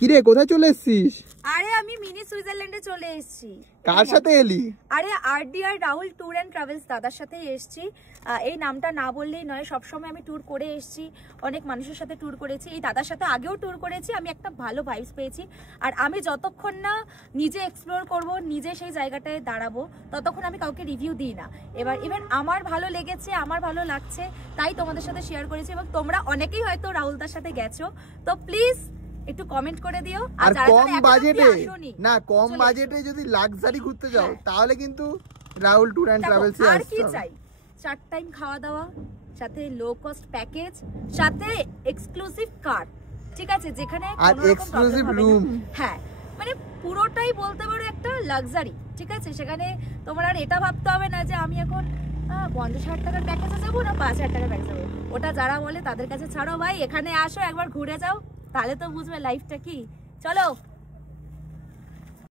কিরে কোথায় চলে এসেছিস? আরে আমি মিনি সুইজারল্যান্ডে চলে এসেছি। কার সাথে এলি? আরে RDR Rahul tour and travels দাদার সাথে এসেছি। এই নামটা না বললেই নয়, সবসময় আমি ট্যুর করে এসেছি, অনেক মানুষের সাথে ট্যুর করেছি, এই দাদার সাথে আগেও ট্যুর করেছি। আমি একটা ভালো ভাইবস পেয়েছি। আর আমি যতক্ষণ না নিজে এক্সপ্লোর করব, নিজে সেই জায়গাটায় দাঁড়াবো, ততক্ষণ আমি কাউকে রিভিউ দিই না। এবার ইভেন আমার ভালো লেগেছে, আমার ভালো লাগছে, তাই তোমাদের সাথে শেয়ার করেছি। এবং তোমরা অনেকেই হয়তো রাহুলদার সাথে গেছো, তো প্লিজ একটু কমেন্ট করে দিও। আর কম বাজেটে না, কম বাজেটে যদি লাক্সারি ঘুরতে যাও তাহলে কিন্তু রাহুল ট্যুর এন্ড ট্রাভেলস এ আর কি চাই? 4 টাইম খাওয়া দাওয়া, সাথে লো কস্ট প্যাকেজ, সাথে এক্সক্লুসিভ কার, ঠিক আছে, যেখানে আর এক্সক্লুসিভ রুম। হ্যাঁ, মানে পুরোটাই বলতে পারো একটা লাক্সারি, ঠিক আছে। সেখানে তোমার আর এটা ভাবতে হবে না যে আমি এখন 50,000 টাকার প্যাকেজে যাবো না 5,000 টাকার প্যাকেজে যাবো। ওটা যারা বলে তাদের কাছে ছাড়ো ভাই, এখানে আসো, একবার ঘুরে যাও, তাহলে তো বুঝবে লাইফটা কি। চলো।